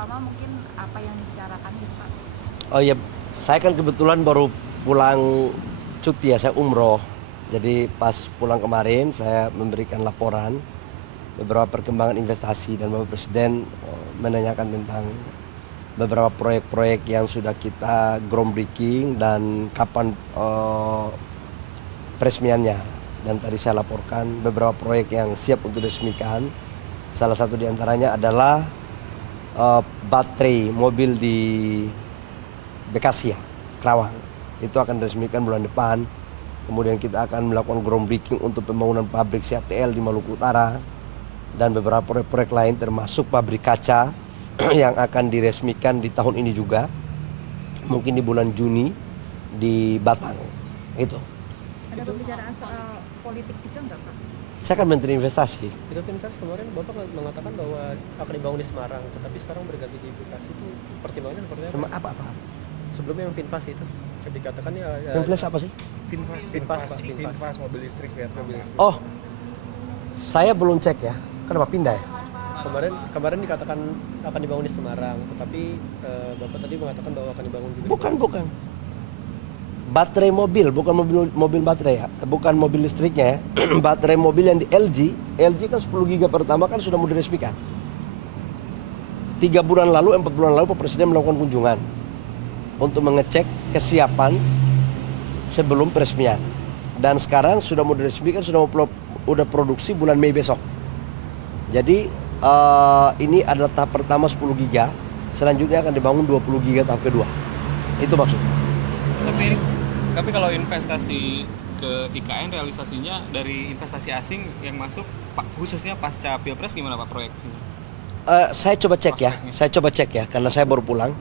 utama mungkin apa yang dibicarakan gitu Pak? Oh iya, saya kan kebetulan baru pulang cuti ya, saya umroh. Jadi pas pulang kemarin saya memberikan laporan beberapa perkembangan investasi dan Bapak Presiden menanyakan tentang beberapa proyek-proyek yang sudah kita groundbreaking dan kapan peresmiannya. Dan tadi saya laporkan beberapa proyek yang siap untuk diresmikan. Salah satu diantaranya adalah baterai mobil di Bekasi ya, Kerawang. Itu akan diresmikan bulan depan. Kemudian kita akan melakukan groundbreaking untuk pembangunan pabrik CATL di Maluku Utara. Dan beberapa proyek-proyek lain termasuk pabrik kaca yang akan diresmikan di tahun ini juga. Mungkin di bulan Juni di Batang. Itu. Ada pembicaraan soal politik juga nggak Pak? Saya kan Menteri Investasi. Itu Finvest kemarin Bapak mengatakan bahwa akan dibangun di Semarang, tetapi sekarang berganti di Bekasi, itu pertimbangannya seperti apa? Apa? Sebelumnya yang Finvest itu dikatakan ya. Finvest apa sih? Finvest mobil listrik ya. Oh, saya belum cek ya. Kenapa pindah ya? Kemarin dikatakan akan dibangun di Semarang, tetapi Bapak tadi mengatakan bahwa akan dibangun juga. Bukan. Baterai mobil, bukan mobil baterai ya. Bukan mobil listriknya ya. Baterai mobil yang di LG kan 10 giga pertama kan sudah mau diresmikan. 4 bulan lalu Pak Presiden melakukan kunjungan untuk mengecek kesiapan sebelum peresmian. Dan sekarang sudah mau diresmikan, udah produksi bulan Mei besok. Jadi ini adalah tahap pertama 10 giga, selanjutnya akan dibangun 20 giga tahap kedua. Itu maksudnya. Tapi kalau investasi ke IKN realisasinya dari investasi asing yang masuk, khususnya pasca Pilpres gimana Pak proyeksinya? Saya coba cek ya, karena saya baru pulang.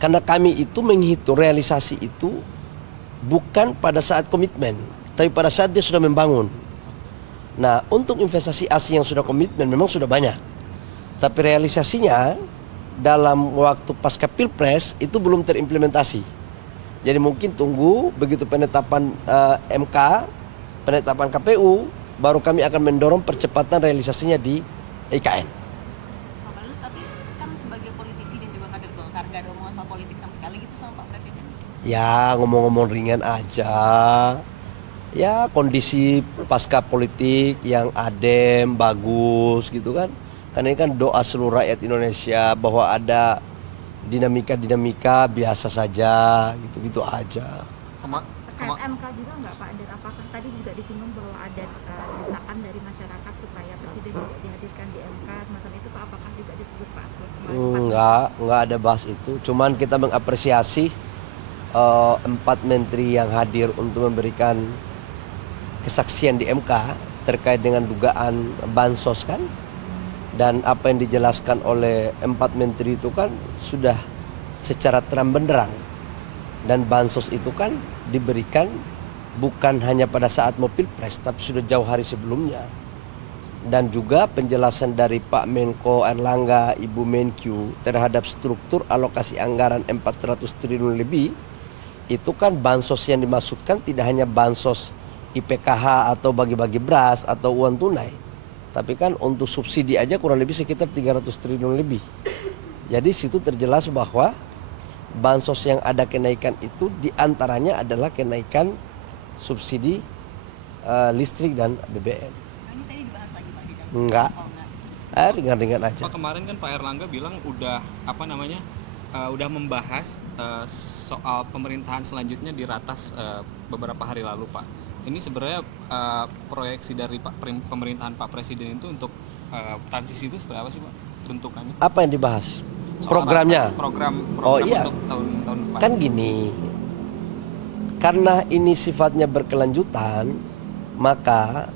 Karena kami itu menghitung realisasi itu bukan pada saat komitmen, tapi pada saat dia sudah membangun. Nah, untuk investasi asing yang sudah komitmen memang sudah banyak. Tapi realisasinya dalam waktu pasca Pilpres itu belum terimplementasi. Jadi mungkin tunggu begitu penetapan MK, penetapan KPU, baru kami akan mendorong percepatan realisasinya di IKN. Tapi kan sebagai politisi dan juga kader Golkar gak ada omong soal politik sama sekali gitu sama Pak Presiden? Ya ngomong-ngomong ringan aja. Ya kondisi pasca politik yang adem, bagus gitu kan. Karena ini kan doa seluruh rakyat Indonesia bahwa ada dinamika biasa saja, gitu-gitu aja. Terkait MK juga nggak Pak? Dan apakah tadi juga disinggung bahwa ada desakan dari masyarakat supaya Presiden juga dihadirkan di MK, semacam itu Pak? Apakah juga disebut Pak? Enggak ada bahas itu. Cuman kita mengapresiasi 4 menteri yang hadir untuk memberikan kesaksian di MK terkait dengan dugaan bansos kan. Dan apa yang dijelaskan oleh 4 menteri itu kan sudah secara terang benderang. Dan bansos itu kan diberikan bukan hanya pada saat mau Pilpres, tapi sudah jauh hari sebelumnya. Dan juga penjelasan dari Pak Menko Erlangga, Ibu Menkyu terhadap struktur alokasi anggaran 400 triliun lebih, itu kan bansos yang dimaksudkan tidak hanya bansos IPKH atau bagi-bagi beras atau uang tunai. Tapi kan untuk subsidi aja kurang lebih sekitar 300 triliun lebih. Jadi situ terjelas bahwa bansos yang ada kenaikan itu diantaranya adalah kenaikan subsidi listrik dan BBM. Ini tadi dibahas lagi Pak? Enggak. Ringan-ringan aja. Pak, kemarin kan Pak Erlangga bilang udah udah membahas soal pemerintahan selanjutnya di ratas beberapa hari lalu Pak. Ini sebenarnya proyeksi dari pemerintahan Pak Presiden itu untuk transisi itu seperti apa sih Pak bentukannya? Apa yang dibahas? Soal Programnya? Program Oh iya. untuk tahun depan. Kan gini, karena ini sifatnya berkelanjutan, maka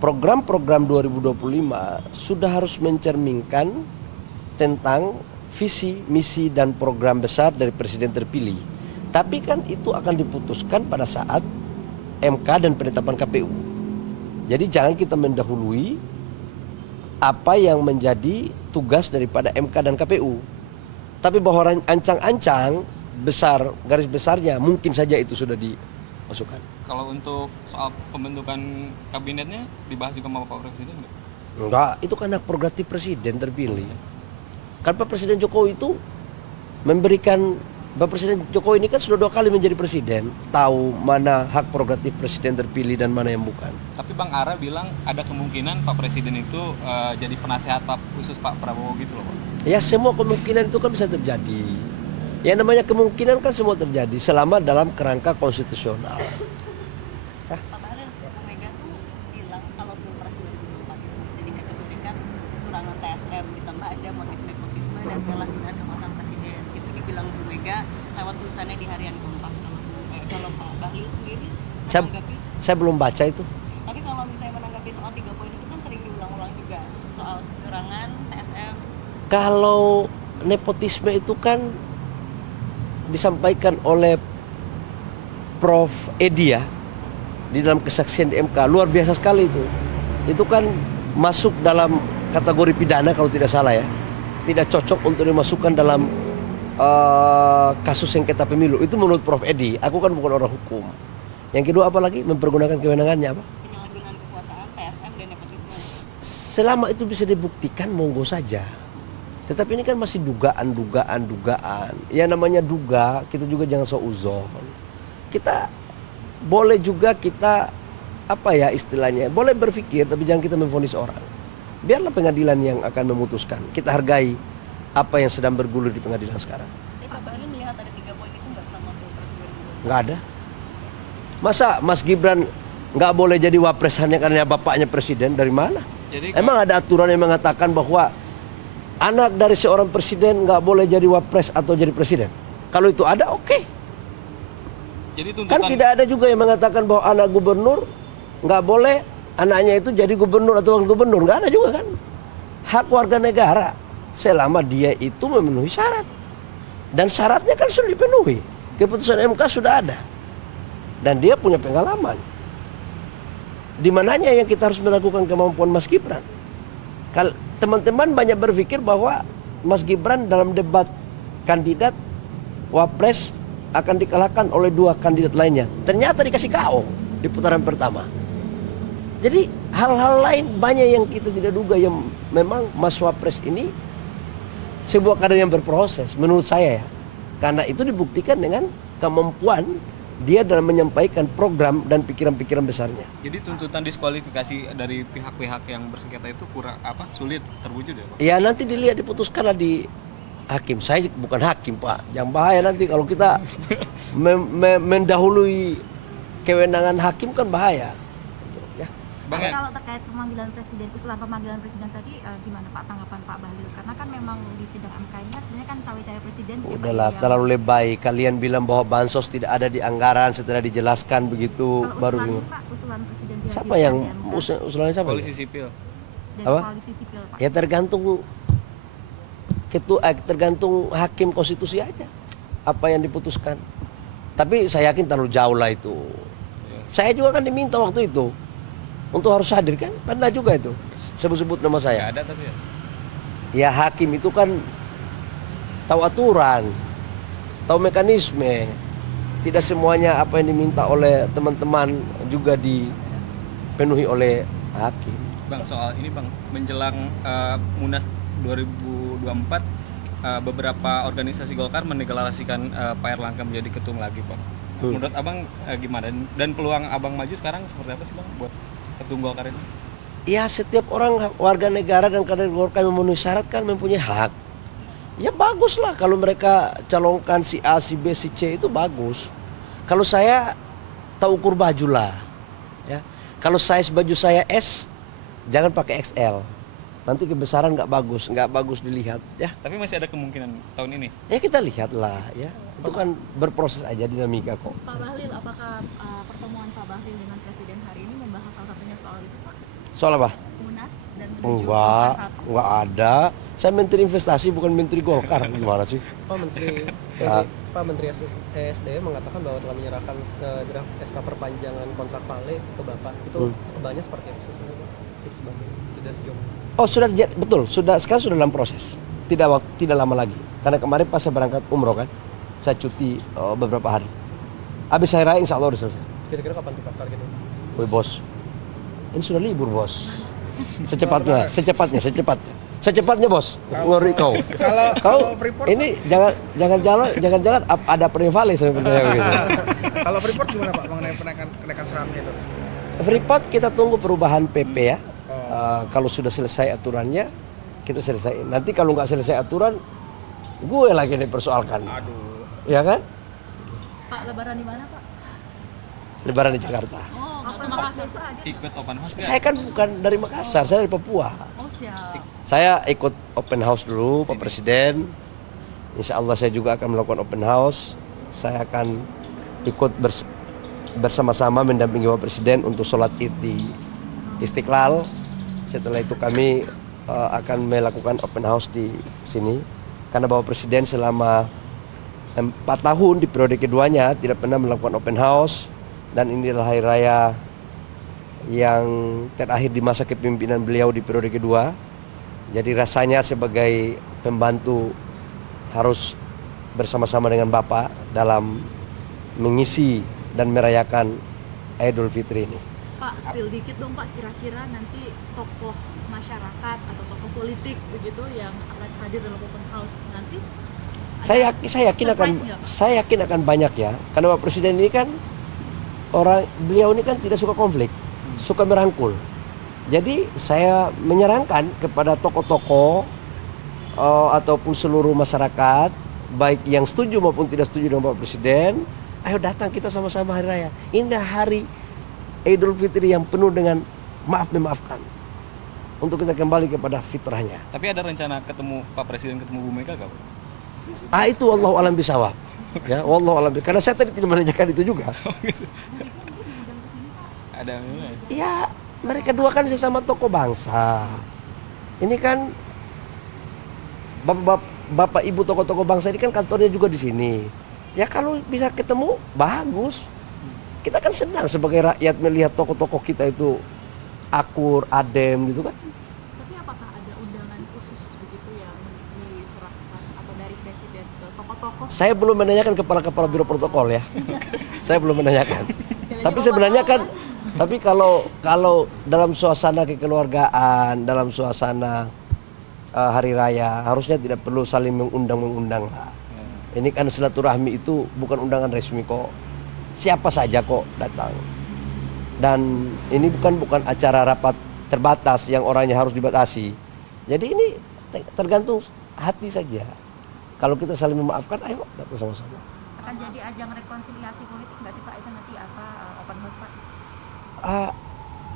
program-program 2025 sudah harus mencerminkan tentang visi, misi, dan program besar dari Presiden terpilih. Tapi kan itu akan diputuskan pada saat MK dan penetapan KPU. Jadi jangan kita mendahului apa yang menjadi tugas daripada MK dan KPU. Tapi bahwa ancang-ancang besar, garis besarnya mungkin saja itu sudah dimasukkan. Kalau untuk soal pembentukan kabinetnya dibahas juga sama Pak Presiden nggak? Enggak, itu karena prerogatif Presiden terpilih. Kan Pak Presiden Jokowi itu memberikan, Pak Presiden Jokowi ini kan sudah 2 kali menjadi presiden, tahu mana hak prerogatif presiden terpilih dan mana yang bukan. Tapi Bang Ara bilang ada kemungkinan Pak Presiden itu jadi penasehat khusus Pak Prabowo gitu loh Pak. Ya semua kemungkinan itu kan bisa terjadi. Yang namanya kemungkinan kan semua terjadi selama dalam kerangka konstitusional. Pak Bahlil, Bu Mega tuh bilang kalau Pilpres 2024 itu bisa dikategorikan kecurangan TSM, ditambah ada motif nepotisme dan penyalahgunaan kekuasaan presiden. Itu dibilang Bu Mega lewat tulisannya di Harian Kompas. Kalau Pak Bahlil sendiri menanggapi, Saya belum baca itu. tapi kalau misalnya menanggapi soal 3 poin itu kan sering diulang-ulang juga soal kecurangan TSM. Kalau nepotisme itu kan disampaikan oleh Prof. Edi ya di dalam kesaksian di MK, luar biasa sekali itu. Itu kan masuk dalam kategori pidana kalau tidak salah ya. Tidak cocok untuk dimasukkan dalam kasus sengketa pemilu. Itu menurut Prof. Edi. Aku kan bukan orang hukum. Yang kedua apa lagi? Mempergunakan kewenangannya apa? Penyalahgunaan kekuasaan TSM dan nepotisme. Selama itu bisa dibuktikan monggo saja. Tetapi ini kan masih dugaan. Ya namanya duga, kita juga jangan seuzon. Kita boleh juga kita apa ya istilahnya, boleh berpikir tapi jangan kita memvonis orang. Biarlah pengadilan yang akan memutuskan. Kita hargai apa yang sedang bergulir di pengadilan sekarang. Tapi Pak Bahlil melihat ada 3 poin itu nggak selama Pilpres 2024? Nggak ada. Masa Mas Gibran nggak boleh jadi wapres hanya karena bapaknya presiden? Dari mana? Jadi Emang ada aturan yang mengatakan bahwa anak dari seorang presiden nggak boleh jadi wapres atau jadi presiden? Kalau itu ada, oke. jadi tuntutan Kan tidak ada juga yang mengatakan bahwa anak gubernur nggak boleh anaknya itu jadi gubernur atau wakil gubernur. Nggak ada juga kan. Hak warga negara selama dia itu memenuhi syarat. Dan syaratnya kan sudah dipenuhi. Keputusan MK sudah ada. Dan dia punya pengalaman. Di mananya yang kita harus melakukan kemampuan Mas Gibran. Teman-teman banyak berpikir bahwa Mas Gibran dalam debat kandidat wapres akan dikalahkan oleh 2 kandidat lainnya. Ternyata dikasih KO di putaran pertama. Jadi hal-hal lain banyak yang kita tidak duga yang memang Mas Wapres ini sebuah kader yang berproses menurut saya ya. Karena itu dibuktikan dengan kemampuan dia dalam menyampaikan program dan pikiran-pikiran besarnya. Jadi tuntutan diskualifikasi dari pihak-pihak yang bersengketa itu kurang sulit terwujud ya Pak? Ya nanti dilihat diputuskanlah di hakim. Saya bukan hakim Pak. Yang bahaya nanti kalau kita mendahului kewenangan hakim kan bahaya. Ya. Bang, Kalau terkait pemanggilan presiden, usulan pemanggilan presiden tadi gimana Pak tanggapan Pak Bahlil? Karena kan memang di sidang MK ini sebenarnya kan cawe-cawe presiden. Udahlah terlalu lebay. Kalian bilang bahwa bansos tidak ada di anggaran setelah dijelaskan begitu Kalau baru usulan bingung. Pak, usulan presiden Siapa yang usulannya siapa? Polisi sipil. dari apa? koalisi sipil Pak. Ya tergantung hakim konstitusi aja apa yang diputuskan. Tapi saya yakin terlalu jauh lah itu. Saya juga kan diminta waktu itu untuk harus hadir kan, pernah juga itu sebut-sebut nama Nggak saya. ada tapi ya. Ya hakim itu kan tahu aturan, tahu mekanisme. Tidak semuanya apa yang diminta oleh teman-teman juga dipenuhi oleh hakim. Bang, soal ini Bang, menjelang Munas 2024 beberapa organisasi Golkar mendeklarasikan Pak Erlangga menjadi ketum lagi Pak. Menurut Abang gimana? Dan peluang Abang maju sekarang seperti apa sih Bang buat ketum Golkar ini? Ya setiap orang warga negara dan kader Golkar yang memenuhi syarat kan mempunyai hak. Ya baguslah kalau mereka calonkan si A, si B, si C itu bagus. Kalau saya tahu ukur baju lah. Ya. Kalau size baju saya S, jangan pakai XL. Nanti kebesaran nggak bagus dilihat. Ya. Tapi masih ada kemungkinan tahun ini. Ya kita lihatlah ya. Itu kan berproses aja dinamika kok. Pak Bahlil, apakah pertemuan Pak Bahlil dengan Presiden hari ini membahas salah satunya soal itu Pak? Soal apa? Munas dan menuju Enggak, Golkar 1. enggak ada. Saya menteri investasi bukan menteri Golkar. Gimana sih? Pak Menteri Pak Menteri SDM mengatakan bahwa telah menyerahkan draft SK perpanjangan kontrak Vale ke Bapak. Itu kebanyakan seperti apa sih? Tips Bapak, tidak sejauh. Oh sudah betul, sekarang sudah dalam proses. Tidak lama lagi. Karena kemarin pas saya berangkat umroh kan, saya cuti beberapa hari. Habis saya raya insya Allah udah selesai. Kira-kira kapan tuh Pak targetnya? Woi bos, ini sudah libur bos. Secepatnya. Secepatnya bos, ngori kau. Kalau Freeport, Ini jangan ada privale sebenarnya begitu. kalau Freeport gimana Pak mengenai kenaikan sahamnya itu? Freeport kita tunggu perubahan PP ya. Kalau sudah selesai aturannya, kita selesai. Nanti kalau nggak selesai aturan, gue lagi dipersoalkan. Aduh. Ya kan? Pak, lebaran di mana Pak? Lebaran di Jakarta. Oh, terima kasih Pak. Ikut open house nggak? Saya kan bukan dari Makassar, saya dari Papua. Oh, siap. Saya ikut open house dulu, Pak Presiden. Insya Allah saya juga akan melakukan open house. Saya akan ikut bersama-sama mendampingi Pak Presiden untuk sholat id di Istiqlal. Setelah itu kami akan melakukan open house di sini. Karena Bapak Presiden selama 4 tahun di periode keduanya tidak pernah melakukan open house. Dan ini adalah hari raya yang terakhir di masa kepemimpinan beliau di periode kedua. Jadi rasanya sebagai pembantu harus bersama-sama dengan Bapak dalam mengisi dan merayakan Idul Fitri ini. Pak, spill dikit dong Pak, kira-kira nanti tokoh masyarakat atau tokoh politik begitu yang akan hadir dalam open house nanti? Saya yakin akan banyak ya. Karena Bapak Presiden ini kan beliau ini kan tidak suka konflik, suka merangkul. Jadi saya menyarankan kepada tokoh-tokoh ataupun seluruh masyarakat, baik yang setuju maupun tidak setuju dengan Bapak Presiden, ayo datang kita sama-sama hari raya. Ini hari Idul Fitri yang penuh dengan memaafkan. Untuk kita kembali kepada fitrahnya. Tapi ada rencana ketemu Pak Presiden ketemu Bu Mega gak? Itu wallahu alam bisawab. Ya, wallahu alam. Karena saya tadi tidak menanyakan itu juga. Ada Ya, mereka dua kan sesama tokoh bangsa. Ini kan bapak ibu tokoh-tokoh bangsa ini kan kantornya juga di sini. Ya kalau bisa ketemu bagus. Kita kan senang sebagai rakyat melihat tokoh-tokoh kita itu akur, adem gitu kan. Tapi apakah ada undangan khusus begitu yang diserahkan atau dari Presiden ke tokoh-tokoh? Saya belum menanyakan kepala-kepala biro protokol ya. Saya belum menanyakan. Tapi sebenarnya kan, tapi kalau dalam suasana kekeluargaan, dalam suasana hari raya, harusnya tidak perlu saling mengundang lah. Ini kan silaturahmi itu bukan undangan resmi kok. Siapa saja kok datang. Dan ini bukan acara rapat terbatas yang orangnya harus dibatasi. Jadi ini tergantung hati saja. Kalau kita saling memaafkan, ayo datang sama-sama. Akan jadi ajang rekonsiliasi politik nggak sih Pak itu nanti open house Pak?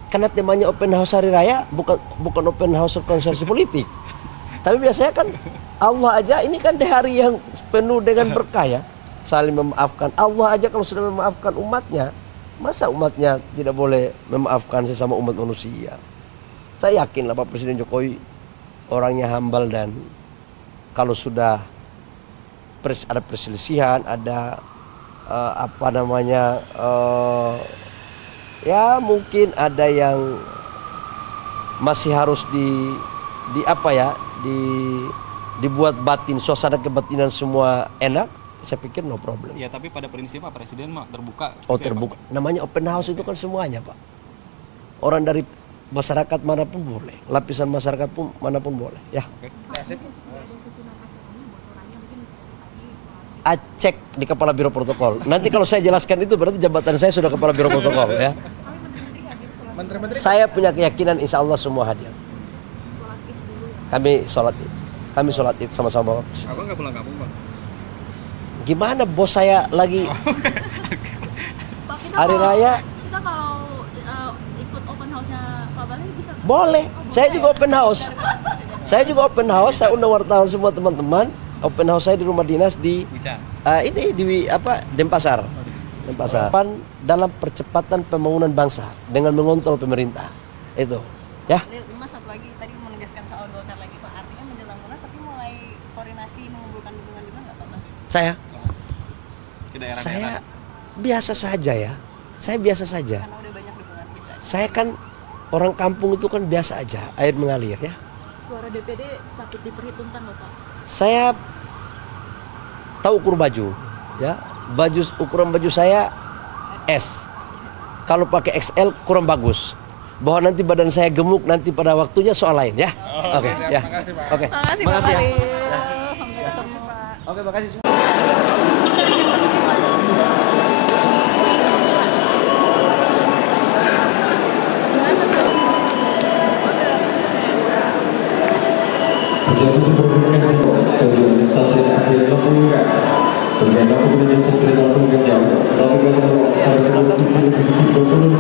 Karena temanya open house hari raya bukan open house rekonsiliasi politik. Tapi biasanya kan Allah aja ini kan di hari yang penuh dengan berkah ya. Saling memaafkan. Allah aja kalau sudah memaafkan umatnya, masa umatnya tidak boleh memaafkan sesama umat manusia? Saya yakin lah Pak Presiden Jokowi orangnya humble dan kalau sudah ada perselisihan, ada ya mungkin ada yang masih harus dibuat batin, suasana kebatinan semua enak. Saya pikir no problem. Ya tapi pada prinsipnya Pak Presiden mah terbuka. Oh terbuka. Namanya open house itu kan semuanya Pak. Orang dari masyarakat manapun boleh, lapisan masyarakat pun manapun boleh. Ya. Oke. Cek di kepala biro protokol. Nanti kalau saya jelaskan itu berarti jabatan saya sudah kepala biro protokol ya. Menteri-menteri Saya punya keyakinan insya Allah semua hadir. Kami sholat id sama-sama Bapak Presiden. Abang nggak pulang kampung Bang? Gimana bos saya lagi Pak, hari raya? Kita kalau ikut open house-nya Pak Balai bisa? Boleh. Saya juga open house. Saya undang wartawan semua teman-teman. Open house saya di rumah dinas di Wica. ini di Denpasar. Dalam percepatan pembangunan bangsa dengan mengontrol pemerintah. Itu. Ya. Mas satu lagi tadi menegaskan soal Golkar lagi Pak, artinya menjelang Munas tapi mulai koordinasi mengumpulkan dukungan juga nggak Pak? Saya Ke daerah biasa saja ya. Saya biasa saja. Karena udah banyak dukungan bisa aja. Saya kan orang kampung itu kan biasa aja, air mengalir ya. Suara DPD patut diperhitungkan loh Pak. Saya tahu ukur baju, ya. Ukuran baju saya S. Kalau pakai XL kurang bagus. Bahwa nanti badan saya gemuk nanti pada waktunya soal lain ya. Oke, ya. Makasih, Pak. Oke. Makasih Pak Makasih ya. Bahlil. Ya. Makasih Pak. Oke, makasih. Jadi berhubungan dari stasiun akhir Lampung, berkaitan dengan stasiun Lampung jam, tapi kalau ada stasiun akhir Lampung.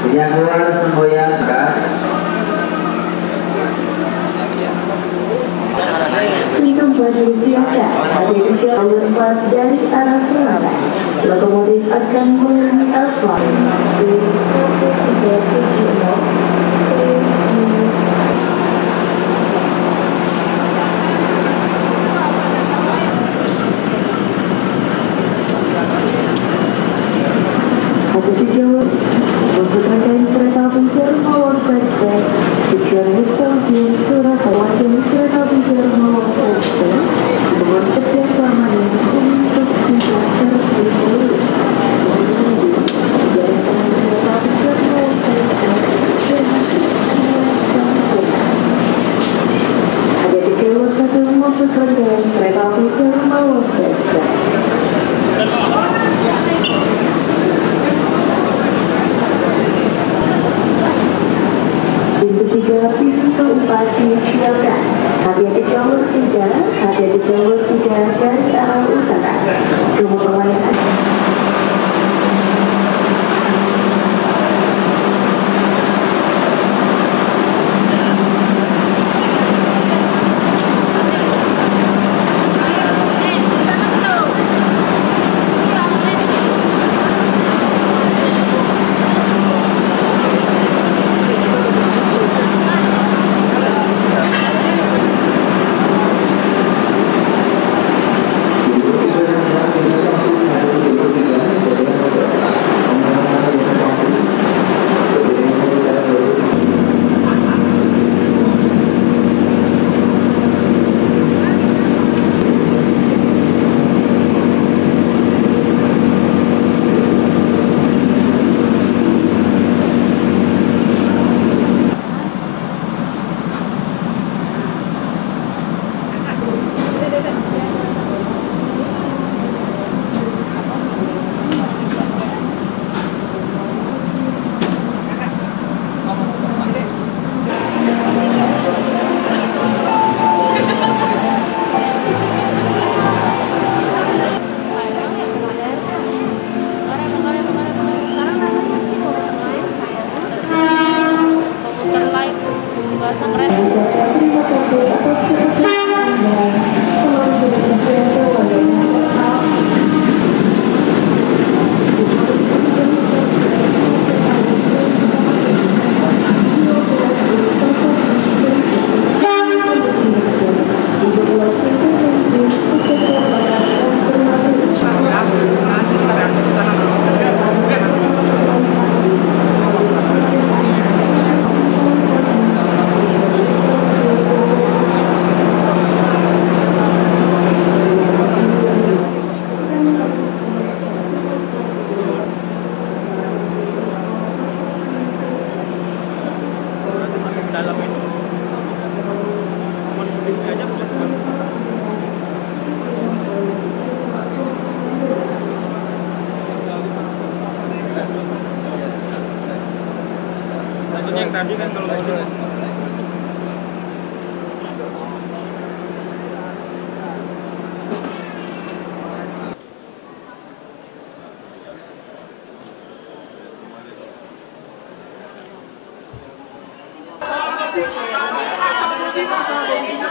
Penyakuan semboyan Pintu berdiri siapkan hadir di jalur 4 dari arah selatan. Lokomotif akan melalui Alfa. Ada di jalur menggunakan kereta api Jerman Express tujuan stasiun Surabaya dan kereta api Jerman Express dengan kerjasama dengan untuk tidak terpilih. Jaringan kereta api Jerman Express dengan ada di jalur 1 maksudkan dengan kereta api Jerman Express. Pintu 3, pintu 4 disiapkan. Hati-hati jalur 3, hati-hati jalur 3 dari arah utara. Semua pelayanan. mendalam itu konsumsi aja udah tentunya yang tadi kan kalau Terima kasih.